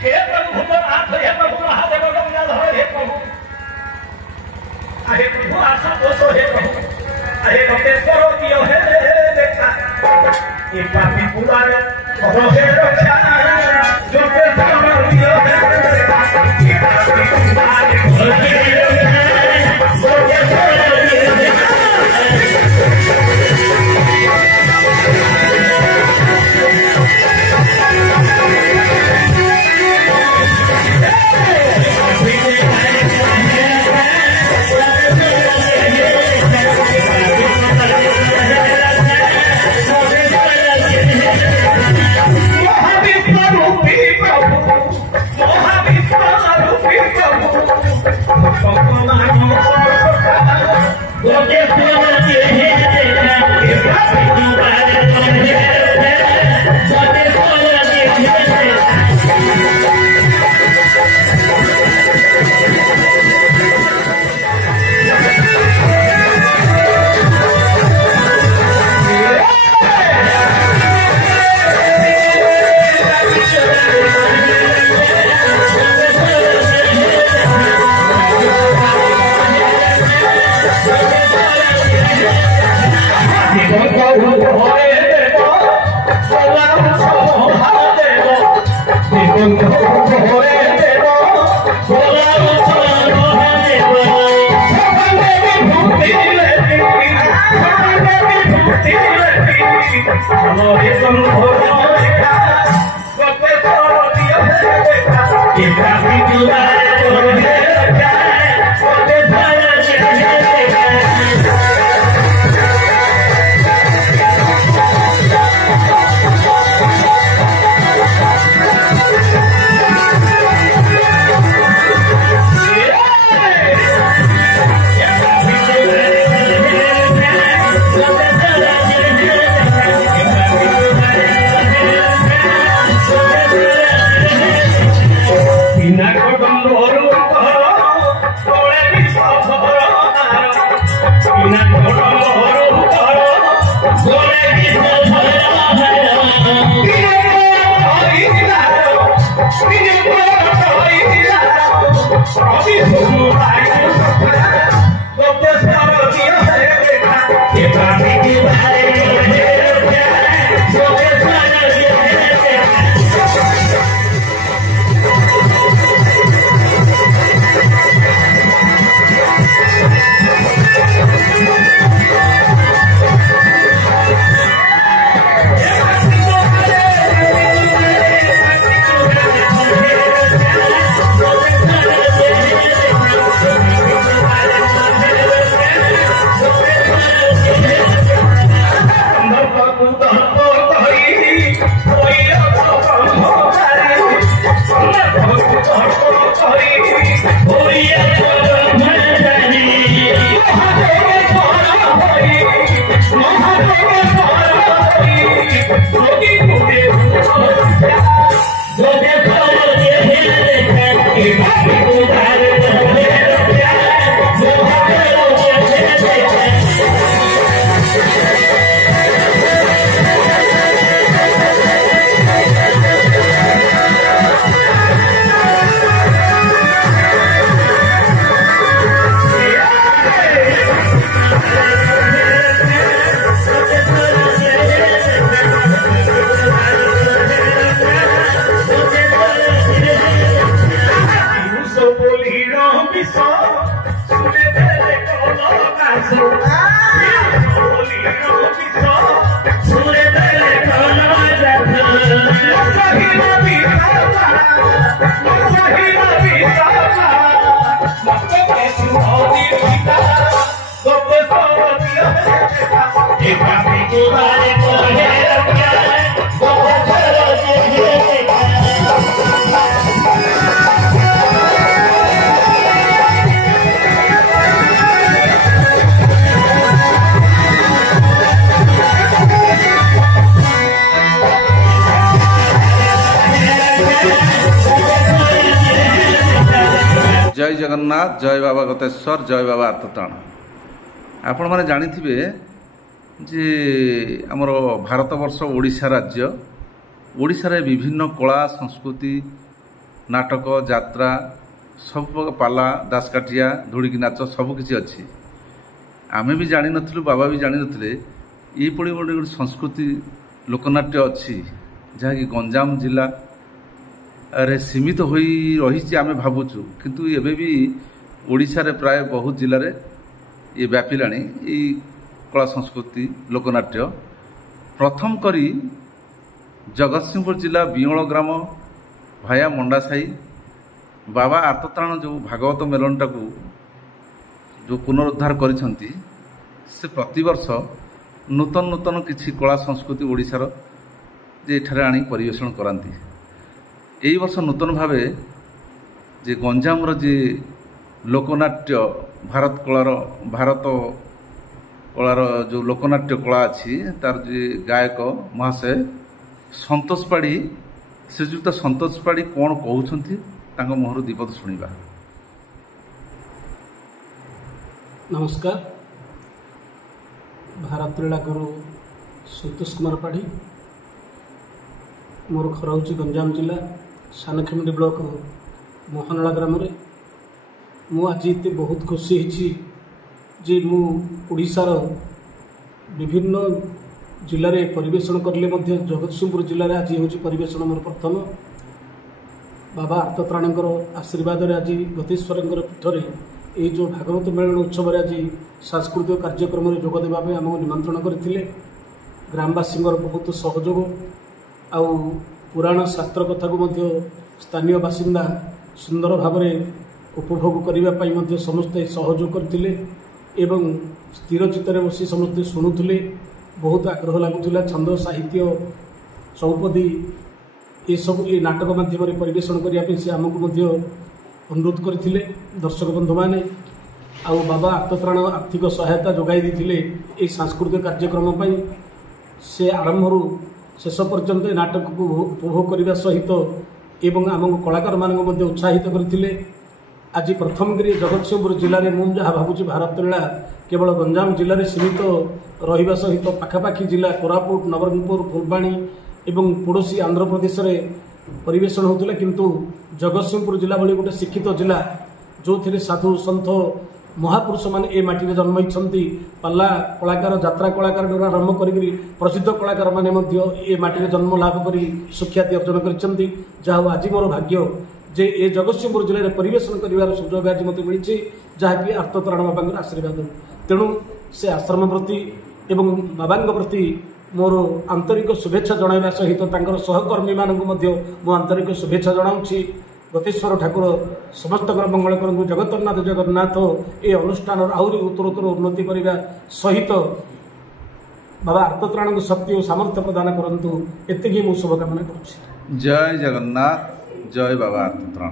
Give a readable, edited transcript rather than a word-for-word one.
हे प्रभु भूतनाथ, हे प्रभु महादेव गंगाधर, हे प्रभु हे प्रभु आशुतोष, हे प्रभु हे रमेश्वर दियो हे देखा ये पापी पुराण करो हे रक्षा जो पे धर्म दियो हे देखा ये पापी पुराण करो हे जय जगन्नाथ, जय बाबा गतेश्वर, जय बाबा आर्तताण। आपण मैंने जानिथिबे जे आमर भारत वर्ष ओडिशा राज्य, ओडिशा रे विभिन्न कला संस्कृति नाटक यात्रा सब पाला दासकाठिया धूड़िकी नाच सबकिछि अच्छी आमे भी जानी नथिलु बाबा भी जानी नथिले ये पड़ी गोटे गोटे संस्कृति लोकनाट्य अच्छी जहाँकि गंजाम जिला रे सीमित हो रही आमे भावुचु किंतु एबे भी ओडिशा रे प्राय बहुत जिले रे ये व्यापिलाणी ये कला संस्कृति लोकनाट्य प्रथम करी जगतसिंहपुर जिला बियोल ग्राम भाया मंडासाई बाबा आर्तत्राण जो भागवत मेलन टाकू जो पुनरुद्धार करिसंती से प्रतिवर्ष नूतन नूतन किछि कला संस्कृति ओडिशार जे एठारे आनी परिवेषण करांती एई वर्ष नूतन भावे जे गंजामर जे लोकनाट्य भारत कलार जो लोकनाट्य कला अच्छी तार जे गायक महाशय संतोष पाड़ी श्रीजुक्त संतोष पाड़ी कौन कहउछंती तांको मुहर दीपद शुणा। नमस्कार भारत लीला गुरु संतोष कुमार पाढ़ी मोर घर हूँ गंजाम जिला सानखेमुंडी ब्लॉक मोहनला ग्राम मु आज ये बहुत खुशी जे मु ओडिशार विभिन्न जिले में परिवेषण करले जगतसिंहपुर जिले में आज हूँ परिवेषण मोर प्रथम बाबा आर्तत्राणकर आशीर्वाद आज गतेश्वर पीठरे ये जो भागवत मेलन उत्सव आज सांस्कृतिक कार्यक्रम में जोग देवाई आमको निमंत्रण करते ग्रामवासी बहुत सहयोग आउ पुराण शास्त्र कथा को स्थानीय बासिंदा सुंदर भाव उपभोग करने समस्ते सहयोग करते एवं स्थिर चित्त बसी समस्ते शुणुले बहुत आग्रह लगुला छंद साहित्य चौपदी ये सब ये नाटक माध्यम परिवेषण करने से आमको अनुरोध करते दर्शक बंधु मैंने आउ बाबा आर्तत्राण आर्थिक सहायता जोगाई देते सांस्कृतिक कार्यक्रम से आरंभ शेष पर्यंत नाटक को उपभोग करने सहित एवं आम कलाकार मानक उत्साहित करते आज प्रथम गिरी जगतसिंहपुर जिले में मुझे जहाँ भावुँ भारत लीला केवल गंजाम जिले में सीमित रहा सहित पाखापाखि जिला कोरापुट नवरंगपुर फुलबाणी एवं पड़ोशी आंध्र प्रदेश में परिवेषण होता किंतु जगतसिंहपुर जिला भाई गोटे शिक्षित जिला जो थे साधु सन्थ महापुरुष मैंने ए माटी जन्म होती पाला कलाकार यात्रा कलाकार आरंभ कर प्रसिद्ध कलाकार मैंने ए माटी जन्म लाभ कर सुख्याति अर्जन कर आज मोर भाग्य जे ए जगतसिंहपुर जिले में परिवेषण कर सुजोग आज मत मिली जहाँकि आर्तत्राण बाबा आशीर्वाद तेणु से आश्रम प्रति एवं बाबा प्रति मोर आंतरिक शुभेच्छा जणाइबा सहित सहकर्मी मानक मो आंतरिक शुभेच्छा जनाऊँगी गतेश्वर ठाकुर समस्त मंगल करूँ जगन्नाथ जगन्नाथ ये अनुष्ठान आहरी उत्तरोत्तर उन्नति करने सहित बाबा आर्तत्राण को शक्ति और सामर्थ्य प्रदान करंतु एतिकी मु शुभकामना करुछि। जय जगन्नाथ जय बाबा आर्तत्राण।